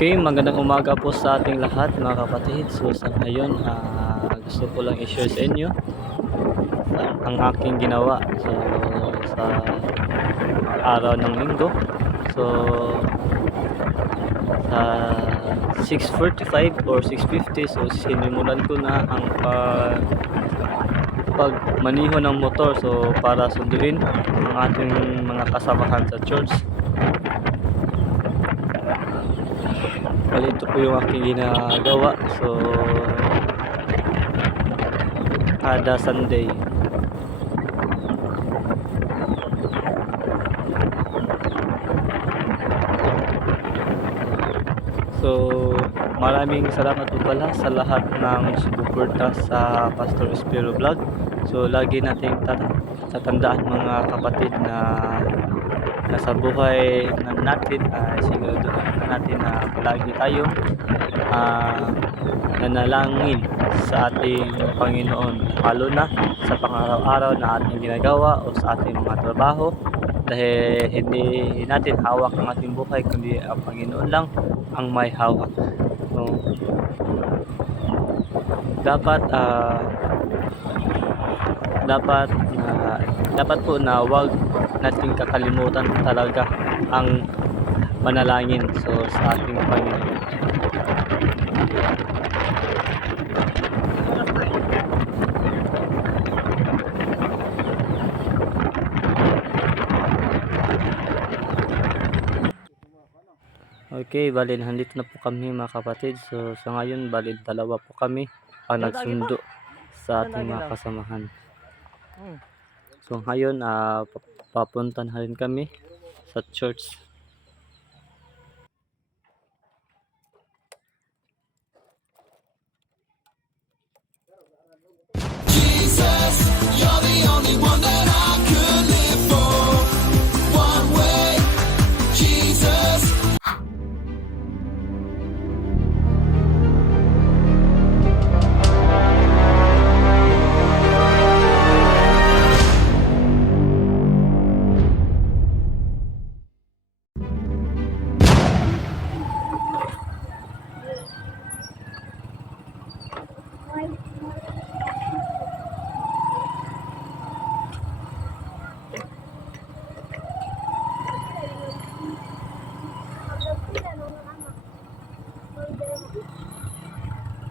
Okay, magandang umaga po sa ating lahat mga kapatid. So sa ngayon, gusto ko lang i-share sa inyo ang aking ginawa sa araw ng linggo. So sa 6:45 or 6:50, so sinimulan ko na ang pagmaniho ng motor, so para sunduin ang ating mga kasamahan sa church. Bali, ito po yung aking ginagawa. So kada Sunday. So maraming salamat po pala sa lahat ng sumuporta sa Pastor Espero Vlog. So lagi nating tatandaan mga kapatid na nasa buhay natin, sigurado natin na palagi tayo nanalangin sa ating Panginoon, lalo na sa pang-araw-araw na ating ginagawa o sa ating mga trabaho, dahil hindi natin hawak ang ating buhay, kundi ang Panginoon lang ang may hawak. So dapat po na wag nating kakalimutan talaga ang manalangin sa ating Panginoon. Okay, bali nandito na po kami mga kapatid. So sa ngayon, bali dalawa po kami ang nagsundo sa ating mga kasamahan. So ngayon, papunta na rin kami sa church. Jesus, you're the only one that I could live for. One way, Jesus.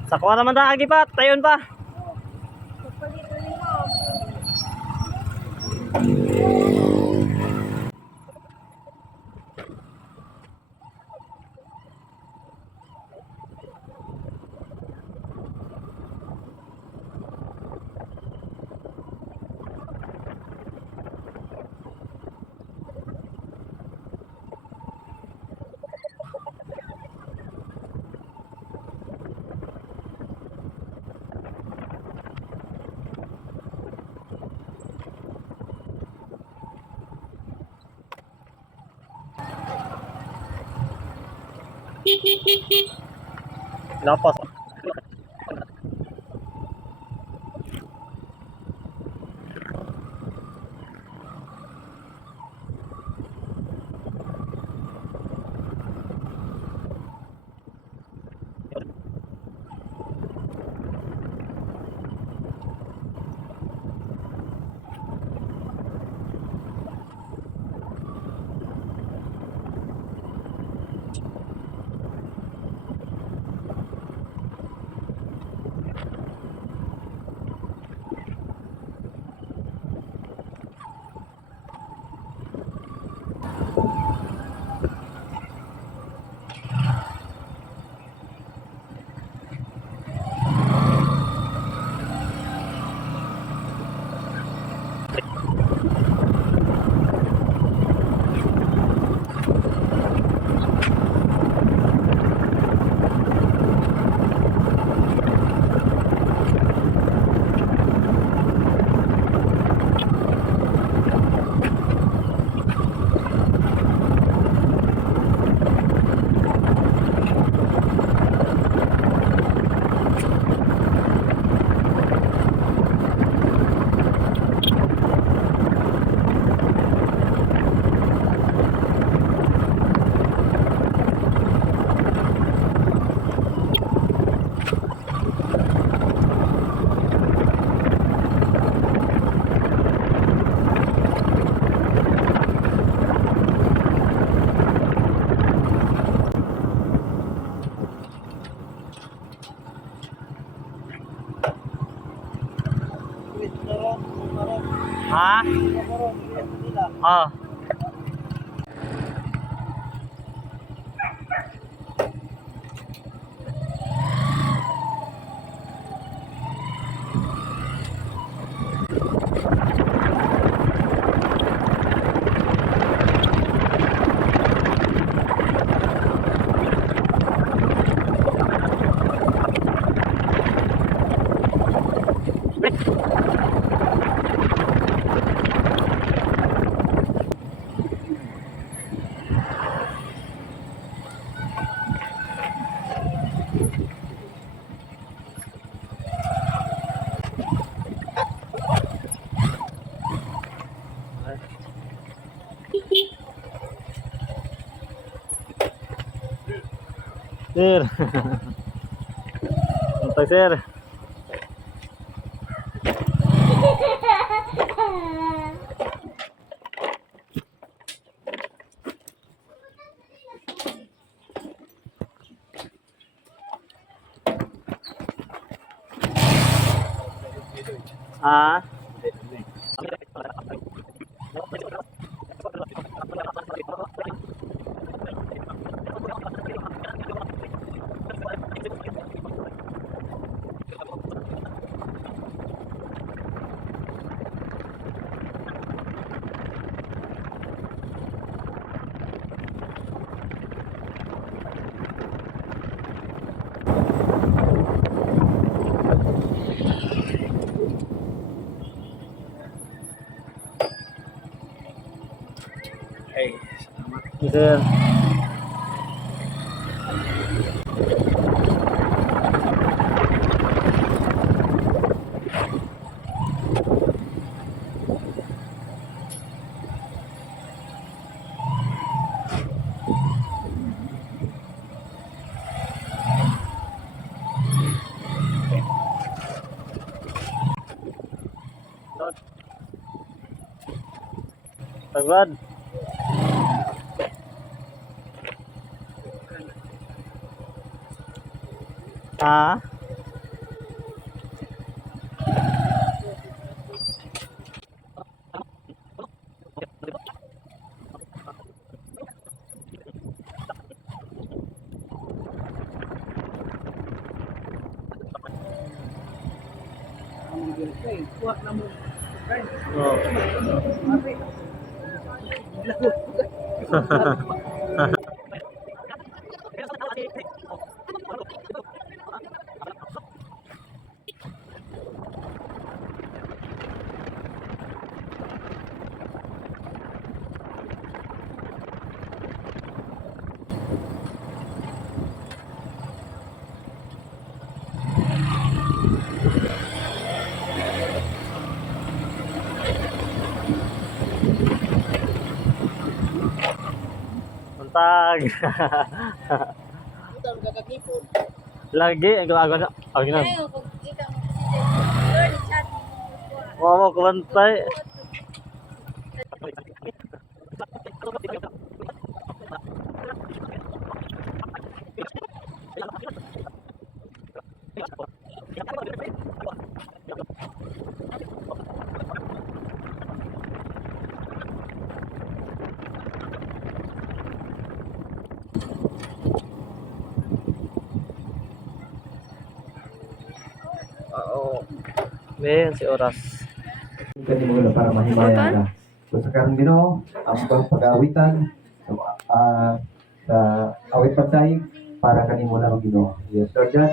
Sakuha naman ta agi pa, tayon pa. Lapas. Ah. Sir. Antay, sir. Ah. Hey, salamat. Sir. Tagwad. Ah. Untag. Ito ang kakakipon. Lagi ang gawa na. Okay na. Kaya kung kita mo kasi Lord, chat mo. Wa mo kumantay. Oo. Ngayon si Oras. Kanimo na para mahimaya ka. So sa karong Ginoo, ang pag-awitan sa awit pagsaig para kanimo na ang Ginoo. Yes, Lord God,